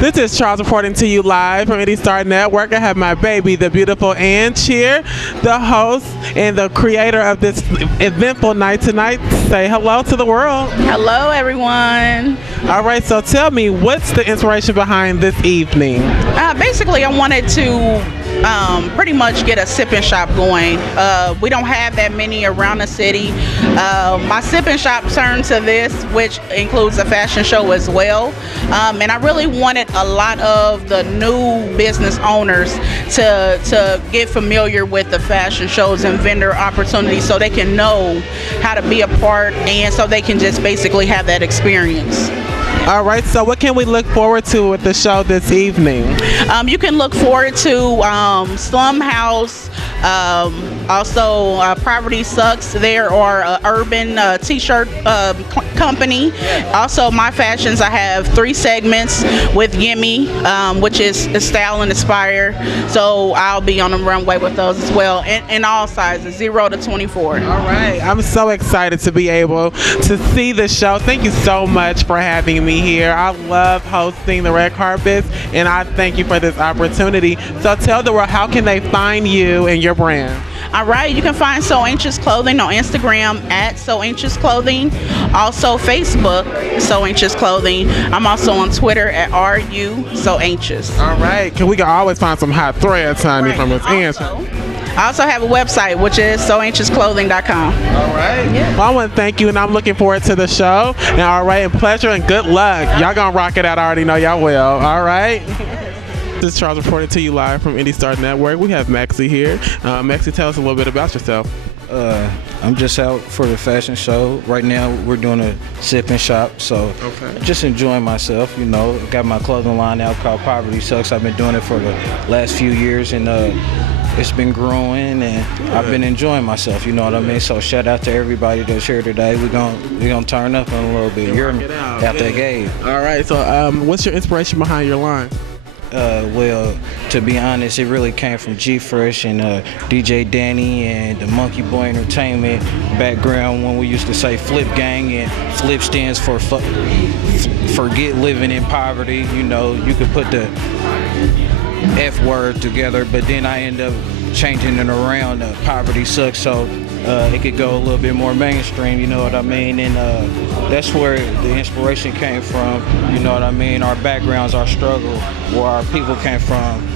This is Charles reporting to you live from Indy Star Network. I have my baby, the beautiful Anj here, the host and the creator of this eventful night tonight. Say hello to the world. Hello, everyone. All right, so tell me, what's the inspiration behind this evening? Basically, I wanted to pretty much get a sip-in shop going. We don't have that many around the city. My sip-in shop turned to this, which includes a fashion show as well. And I really wanted a lot of the new business owners to get familiar with the fashion shows and vendor opportunities so they can know how to be a part and so they can just basically have that experience. All right, so what can we look forward to with the show this evening? You can look forward to Slum House, also Poverty Sucks. There are urban t-shirt company. Also My Fashions, I have 3 segments with Yemi, which is Stylenspire. So I'll be on the runway with those as well, in all sizes, 0 to 24. All right, I'm so excited to be able to see the show. Thank you so much for having me here. I love hosting the red carpets, and I thank you for this opportunity. So tell the world, how can they find you and your brand? All right, you can find So Anxious Clothing on Instagram at So Anxious Clothing. Also Facebook, So Anxious Clothing. I'm also on Twitter at RU So Anxious. All right, we can always find some hot threads, honey, from this answer. I also have a website, which is soanxiousclothing.com. All right. Yeah. Well, I want to thank you, and I'm looking forward to the show. And all right, and pleasure and good luck. Y'all gonna rock it out. I already know y'all will. All right. This is Charles reporting to you live from Indy Star Network. We have Maxie here. Maxie, tell us a little bit about yourself. I'm just out for the fashion show. Right now, we're doing a sip and shop, so just enjoying myself. You know, got my clothing line out called Poverty Sucks. I've been doing it for the last few years, and it's been growing, and I've been enjoying myself. You know what I mean? So shout out to everybody that's here today. We're gonna turn up in a little bit. You're out that gate. All right. So, what's your inspiration behind your line? Well, to be honest, it really came from G-Fresh and DJ Danny and the Monkey Boy Entertainment background when we used to say Flip Gang, and Flip stands for forget living in poverty. You know, you could put the F word together, but then I end up changing it around. Poverty Sucks, so it could go a little bit more mainstream, you know what I mean? And that's where the inspiration came from, you know what I mean? Our backgrounds, our struggle, where our people came from.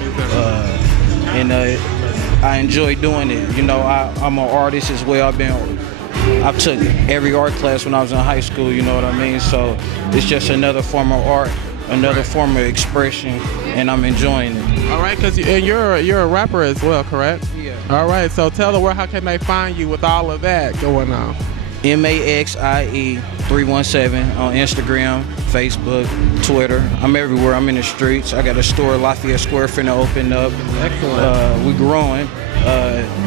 And I enjoy doing it. You know, I'm an artist as well. I took every art class when I was in high school, you know what I mean? So it's just another form of art, another form of expression, and I'm enjoying it. All right, because you're a rapper as well, correct? Yeah. All right, so tell the world, how can they find you with all of that going on? MAXIE 317 on Instagram, Facebook, Twitter. I'm everywhere. I'm in the streets. I got a store, Lafayette Square, finna open up. Excellent. We're growing.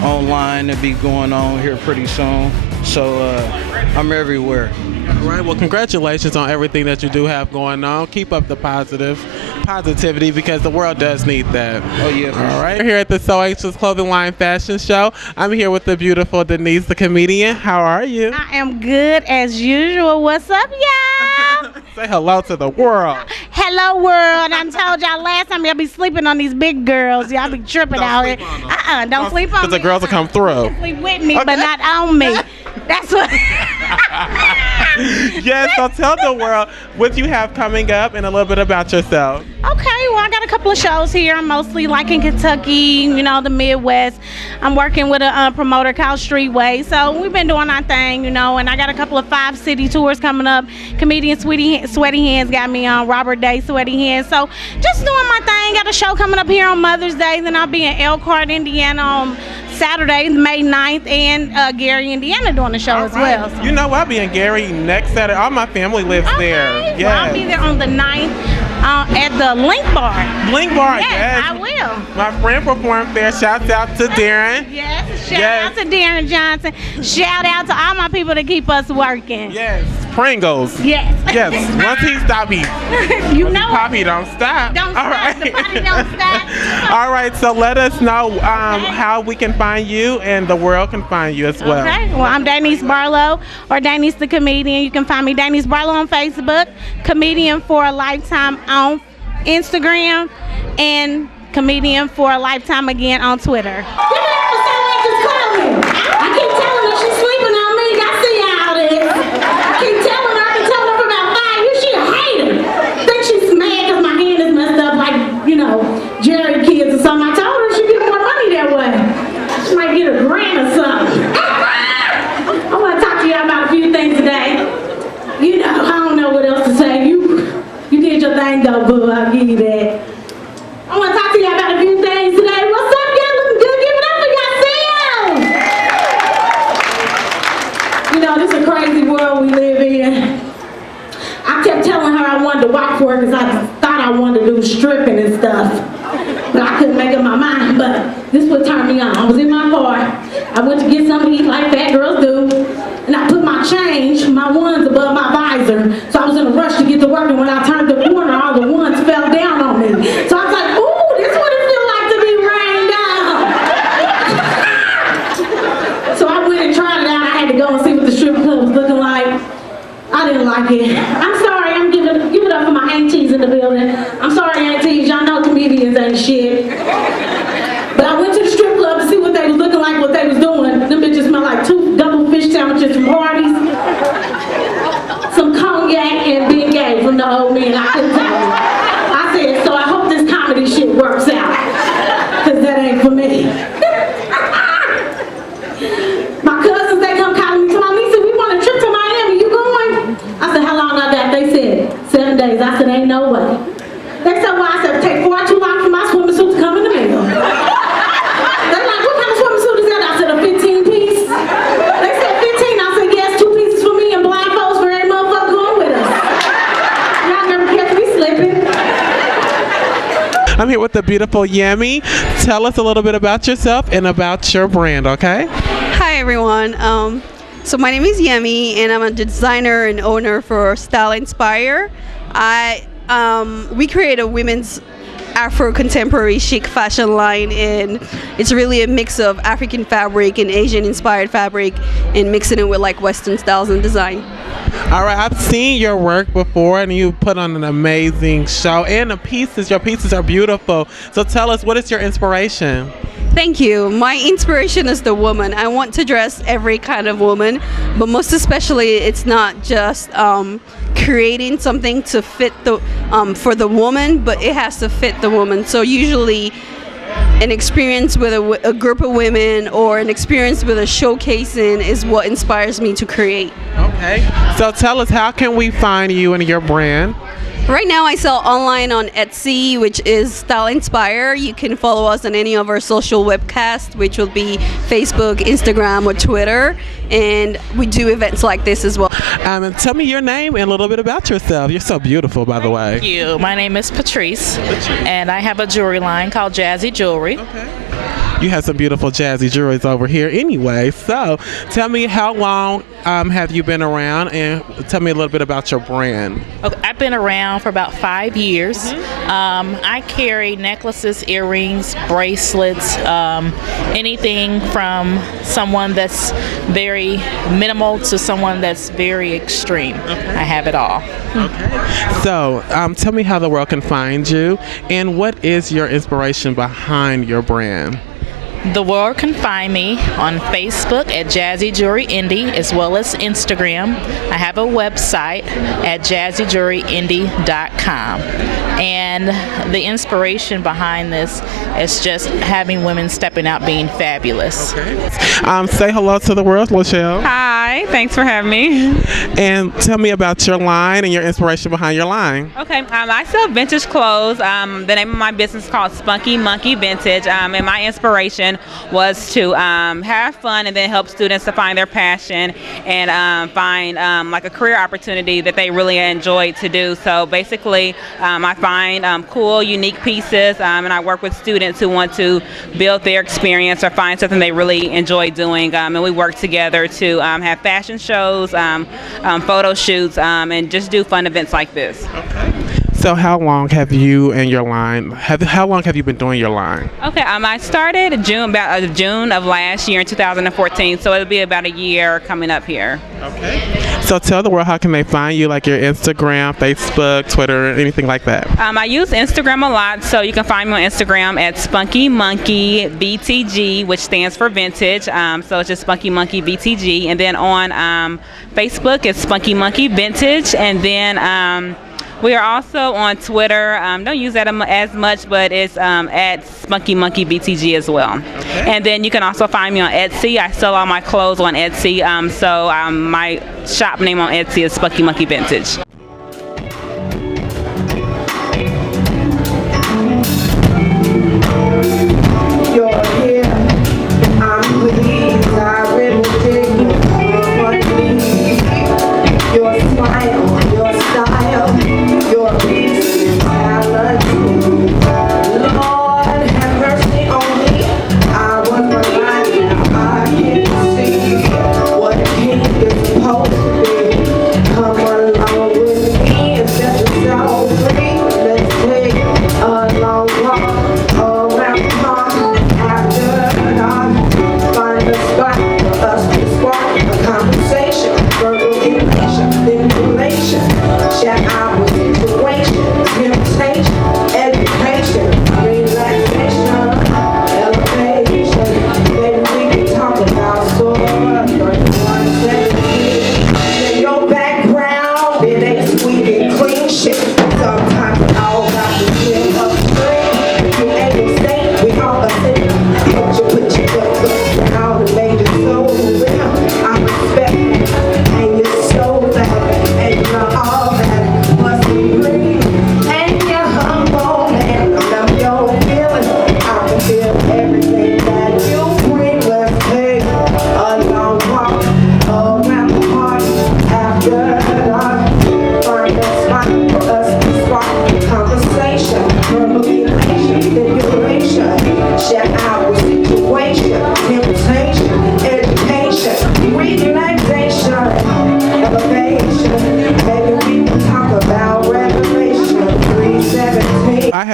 Online to be going on here pretty soon. So I'm everywhere. All right, well, congratulations on everything that you do have going on. Keep up the positivity, because the world does need that. Oh, yeah. All right. We're here at the So Anxious Clothing Line Fashion Show. I'm here with the beautiful Denise, the comedian. How are you? I am good as usual. What's up, y'all? Say hello to the world. Hello, world. I told y'all last time y'all be sleeping on these big girls. Y'all be tripping out here. Don't sleep on me. Because the girls will come through. Sleep with me, but not on me. That's what. Yes, so tell the world what you have coming up and a little bit about yourself. Okay, well, I got a couple of shows here. I'm mostly like in Kentucky, you know, the Midwest. I'm working with a promoter called Streetway. So we've been doing our thing, you know, and I got a couple of 5-city tours coming up. Comedian Sweaty Hands got me on, Robert Day, Sweaty Hands. So just doing my thing. Got a show coming up here on Mother's Day. Then I'll be in Elkhart, Indiana on Saturday, May 9th, and Gary, Indiana doing the show as well. So. You know, I'll be in Gary next Saturday. All my family lives there. Yeah, well, I'll be there on the 9th at the Link Bar. Link Bar, yes. I will. My friend performed there. Shouts out to Darren. Yes, shout out to Darren Johnson. Shout out to all my people that keep us working. Yes, Pringles. Yes. Yes, once he stop, you know, Poppy don't stop. Don't stop. Right. The party don't stop. All right, so let us know how we can find you and the world can find you as well. Okay, well, I'm Denise Barlow, or Denise the Comedian. You can find me Denise Barlow on Facebook, Comedian for a Lifetime on Instagram, and comedian for a lifetime again on Twitter. I keep telling her she's sleeping on me. I see how it is. I keep telling her. I've been telling her for about 5 years. She a hater. Think she's mad because my hand is messed up like, Jerry kids or something. I told her she'd get more money that way. She might get a grand or something. I want to talk to you about a few things today. I don't know what else to say. You did your thing though, boo. I'll give you that. I want to talk to you about a few things today. What's up, y'all? Looking good. Give it up for yourselves. This is a crazy world we live in. I kept telling her I wanted to walk for her because I thought I wanted to do stripping and stuff. But I couldn't make up my mind. But this would turn me on. I was in my car. I went to get something to eat like fat girls do. And I put my change, my ones above my visor. So I was in a rush to get to work. And when I turned the corner, all the ones fell down on me. So I was like, ooh, this is what it feels like to be rained on. So I went and tried it out. I had to go and see what the strip club was looking like. I didn't like it. I'm sorry, I'm give it up for my aunties in the building. I'm sorry, aunties, y'all know comedians ain't shit. But I went to the strip club to see what they was looking like, what they was doing. Them bitches smell like 2 double fish sandwiches from Hardee's, some cognac and Big Gay from the old man. I couldn't tell you. I said, so I hope this comedy shit works out, because that ain't for me. My cousins, they come calling me to my niece, we want a trip to Miami, you going? I said, how long I got? They said, 7 days. I said, ain't no way. They said, well, I said, take 4 too long for my swimming suit to come in the mail. They're like, what kind of swimming suit is that? I said, a 15-piece. They said 15. I said, yes, 2 pieces for me and black folks for every motherfucker going with us. Y'all never catch me slipping. I'm here with the beautiful Yemi. Tell us a little bit about yourself and about your brand, okay? Hi everyone. So my name is Yemi and I'm a designer and owner for Stylenspire. We create a women's Afro contemporary chic fashion line, and it's really a mix of African fabric and Asian inspired fabric and mixing it with like Western styles and design. All right, I've seen your work before and you put on an amazing show, and your pieces are beautiful. So tell us, what is your inspiration? Thank you. My inspiration is the woman. I want to dress every kind of woman, but most especially it's not just creating something to fit for the woman, but it has to fit the woman. So usually an experience with a group of women or an experience with a showcasing is what inspires me to create. Okay. So tell us, how can we find you and your brand? Right now I sell online on Etsy, which is Stylenspire. You can follow us on any of our social webcasts, which will be Facebook, Instagram, or Twitter. And we do events like this as well. And tell me your name and a little bit about yourself. You're so beautiful, by the way. Thank you. My name is Patrice, and I have a jewelry line called Jazzy Jewelry. Okay. You have some beautiful jazzy jewelries over here anyway. So tell me, how long have you been around, and tell me a little bit about your brand. Okay, I've been around for about 5 years. I carry necklaces, earrings, bracelets, anything from someone that's very minimal to someone that's very extreme. Okay. I have it all. Okay. So tell me how the world can find you, and what is your inspiration behind your brand? The world can find me on Facebook at Jazzy Jewelry Indy, as well as Instagram. I have a website at jazzyjewelryindy.com. And the inspiration behind this is just having women stepping out being fabulous. Okay. Say hello to the world, Lachelle. Hi, thanks for having me. And tell me about your line and your inspiration behind your line. Okay, I sell vintage clothes. The name of my business is called Spunky Monkey Vintage, and my inspiration was to have fun and then help students to find their passion and find like a career opportunity that they really enjoy to do. So basically, I find cool, unique pieces, and I work with students who want to build their experience or find something they really enjoy doing, and we work together to have fashion shows, photo shoots, and just do fun events like this. Okay. So how long have you and your line, how long have you been doing your line? Okay, I started June of last year in 2014, so it'll be about a year coming up here. Okay. So tell the world, how can they find you, like your Instagram, Facebook, Twitter, anything like that? I use Instagram a lot, so you can find me on Instagram at Spunky Monkey VTG, which stands for vintage. So it's just Spunky Monkey VTG. And then on Facebook, it's Spunky Monkey Vintage. And then we are also on Twitter. Don't use that as much, but it's at Spunky Monkey VTG as well. Okay. And then you can also find me on Etsy. I sell all my clothes on Etsy. So my shop name on Etsy is Spunky Monkey Vintage.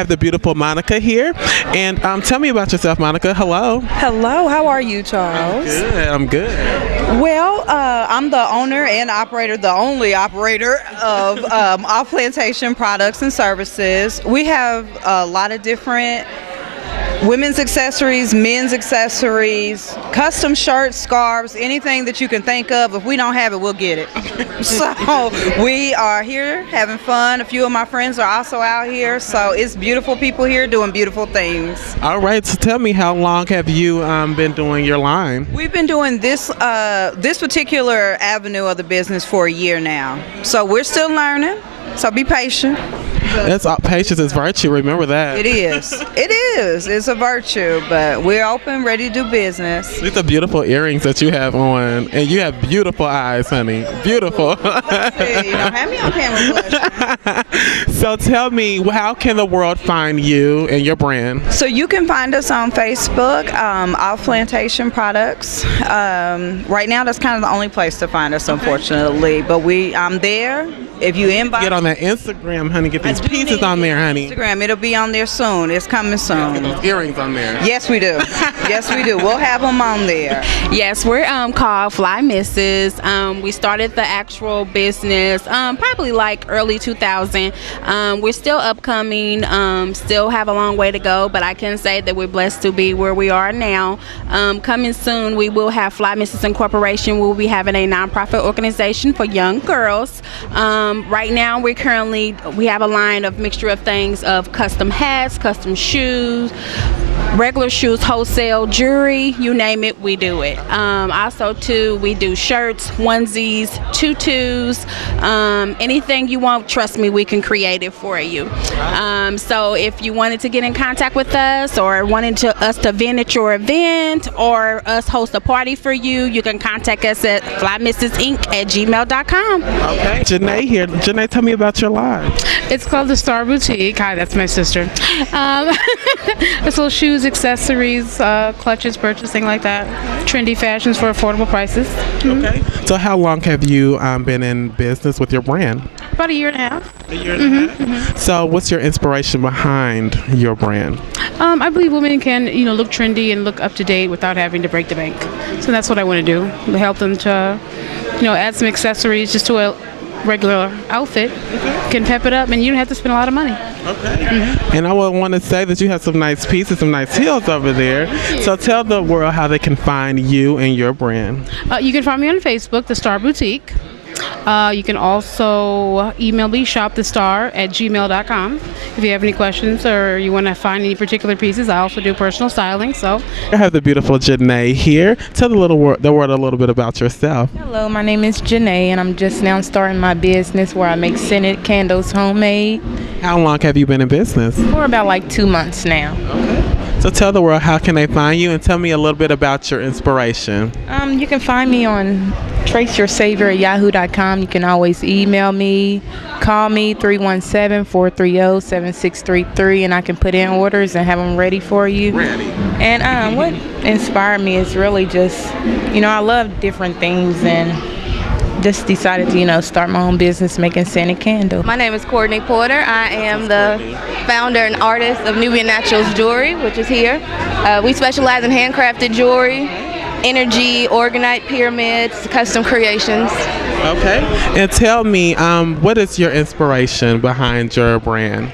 The beautiful Monica here, and tell me about yourself, Monica. Hello. Hello, how are you, Charles? I'm good. Well, I'm the owner and operator, the only operator of Off Plantation Products and Services. We have a lot of different women's accessories, men's accessories, custom shirts, scarves, anything that you can think of. If we don't have it, we'll get it. So we are here having fun. A few of my friends are also out here. So it's beautiful people here doing beautiful things. All right. So tell me, how long have you been doing your line? We've been doing this particular avenue of the business for a year now. So we're still learning. So be patient. That's patience is virtue. Remember that. It is. It is. It's a virtue, but we're open, ready to do business. These are beautiful earrings that you have on, and you have beautiful eyes, honey. Beautiful. Hey, you don't have me on camera. So tell me, how can the world find you and your brand? So you can find us on Facebook, Off Plantation Products. Right now, that's kind of the only place to find us, unfortunately. But I'm there. If you inbox, get on that Instagram, honey. Get these pieces on there, honey. Instagram, it'll be on there soon. It's coming soon. Get those earrings on there. Yes, we do. Yes, we do. We'll have them on there. Yes, we're called Fly Misses. We started the actual business probably like early 2000. We're still upcoming. Still have a long way to go, but I can say that we're blessed to be where we are now. Coming soon, we will have Fly Misses Incorporation. We'll be having a nonprofit organization for young girls. Right now, we have a line of mixture of things of custom hats, custom shoes, regular shoes, wholesale, jewelry, you name it, we do it. Also, too, we do shirts, onesies, tutus, anything you want, trust me, we can create it for you. So if you wanted to get in contact with us or wanted us to vent at your event or us host a party for you, you can contact us at flymssinc@gmail.com. Okay. Janae here. Janae, tell me about your line. It's called the Star Boutique. Hi, that's my sister. It's little shoes, accessories, clutches, purchasing like that. Trendy fashions for affordable prices. Mm-hmm. Okay. So how long have you been in business with your brand? About a year and a half. A year and a half? Mm-hmm. So what's your inspiration behind your brand? I believe women can, look trendy and look up to date without having to break the bank. So that's what I want to do. Help them to, add some accessories just to a regular outfit, can pep it up, and you don't have to spend a lot of money. Okay. And I would want to say that you have some nice pieces, some nice heels over there. So tell the world how they can find you and your brand. You can find me on Facebook, The Star Boutique. You can also email me, shopthestar@gmail.com. If you have any questions or you want to find any particular pieces. I also do personal styling. So I have the beautiful Janae here. Tell the world a little bit about yourself. Hello, my name is Janae, and I'm just now starting my business where I make scented candles homemade. How long have you been in business? For about like 2 months now. Okay. So tell the world how can they find you, and tell me a little bit about your inspiration. You can find me on traceyoursavior@yahoo.com. You can always email me, call me 317-430-7633, and I can put in orders and have them ready for you. Ready. And what inspired me is really just, I love different things and just decided to, start my own business making scented candles. My name is Courtney Porter. I am the founder and artist of Nubian Naturals Jewelry, which is here. We specialize in handcrafted jewelry, energy, organite pyramids, custom creations. Okay. And tell me, what is your inspiration behind your brand?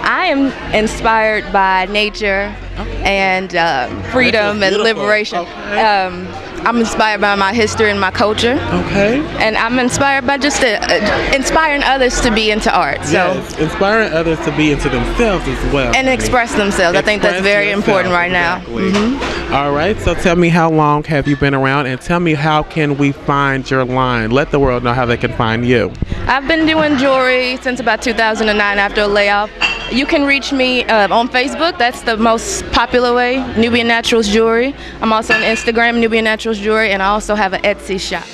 I am inspired by nature and freedom and liberation. Okay. I'm inspired by my history and my culture. Okay. And I'm inspired by just inspiring others to be into art. So yes, inspiring others to be into themselves as well. And express themselves. I think that's very important right now. Mm-hmm. All right. So tell me, how long have you been around, and tell me how can we find your line? Let the world know how they can find you. I've been doing jewelry since about 2009 after a layoff. You can reach me on Facebook. That's the most popular way, Nubian Naturals Jewelry. I'm also on Instagram, Nubian Naturals Jewelry, and I also have an Etsy shop.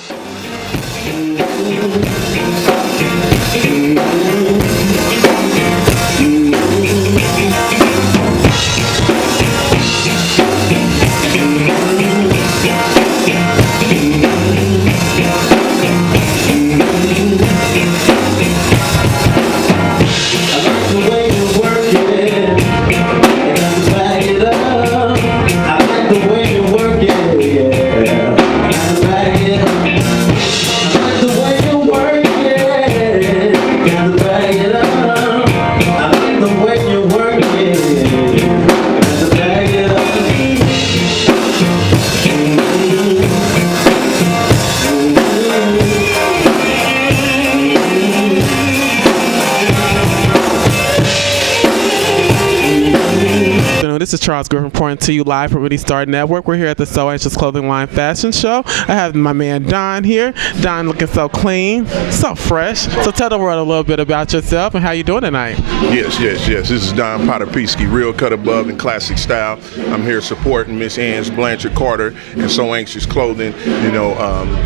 This is Charles Griffin reporting to you live from Indy Star Network. We're here at the So Anxious Clothing Line Fashion Show. I have my man Don here. Don looking so clean, so fresh. So tell the world a little bit about yourself and how you doing tonight. Yes. This is Don Potapisky, real cut above in classic style. I'm here supporting Miss Anj Blanchard Carter and So Anxious Clothing.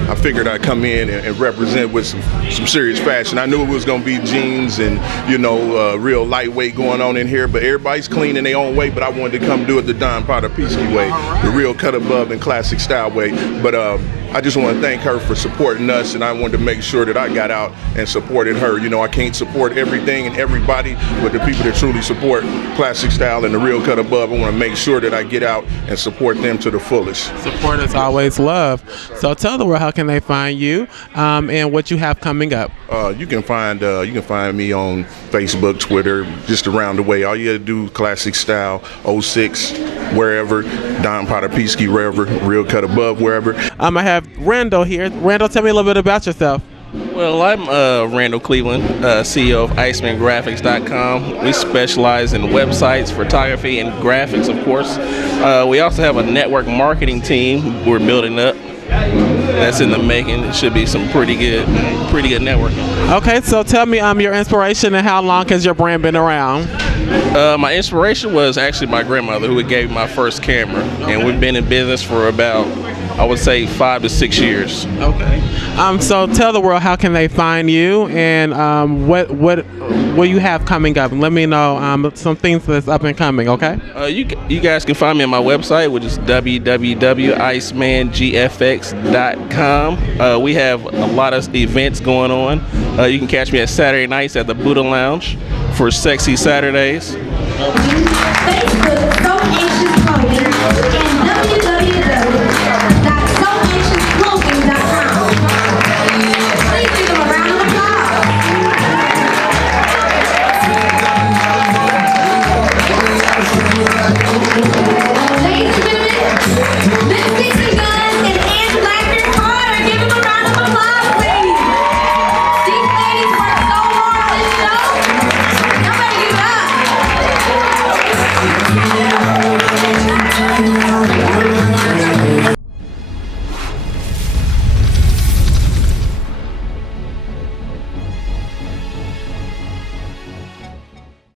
I figured I'd come in and represent with some serious fashion. I knew it was going to be jeans and, real lightweight going on in here, but everybody's clean in their own way, but I wanted to come do it the Don Potapisky way, the real cut above and classic style way. But I just want to thank her for supporting us, and I wanted to make sure that I got out and supported her. I can't support everything and everybody, but the people that truly support classic style and the real cut above, I want to make sure that I get out and support them to the fullest. Support is always love. So tell the world how can they find you and what you have coming up. You can find me on Facebook, Twitter, just around the way. All you got to do, classic style 06, wherever, Don Potapisky, wherever, real cut above, wherever. I have Randall here. Randall, tell me a little bit about yourself. Well, I'm Randall Clevland, CEO of IceManGFX.com. We specialize in websites, photography, and graphics, of course. We also have a network marketing team we're building up. That's in the making. It should be some pretty good networking. Okay, so tell me your inspiration and how long has your brand been around? My inspiration was actually my grandmother, who gave me my first camera, and we've been in business for about, I would say, 5 to 6 years. Okay. So tell the world how can they find you and what you have coming up. Let me know some things that's up and coming. Okay. You guys can find me on my website, which is www.IceManGFX.com. We have a lot of events going on. You can catch me at Saturday nights at the Buddha Lounge for Sexy Saturdays. Facebook,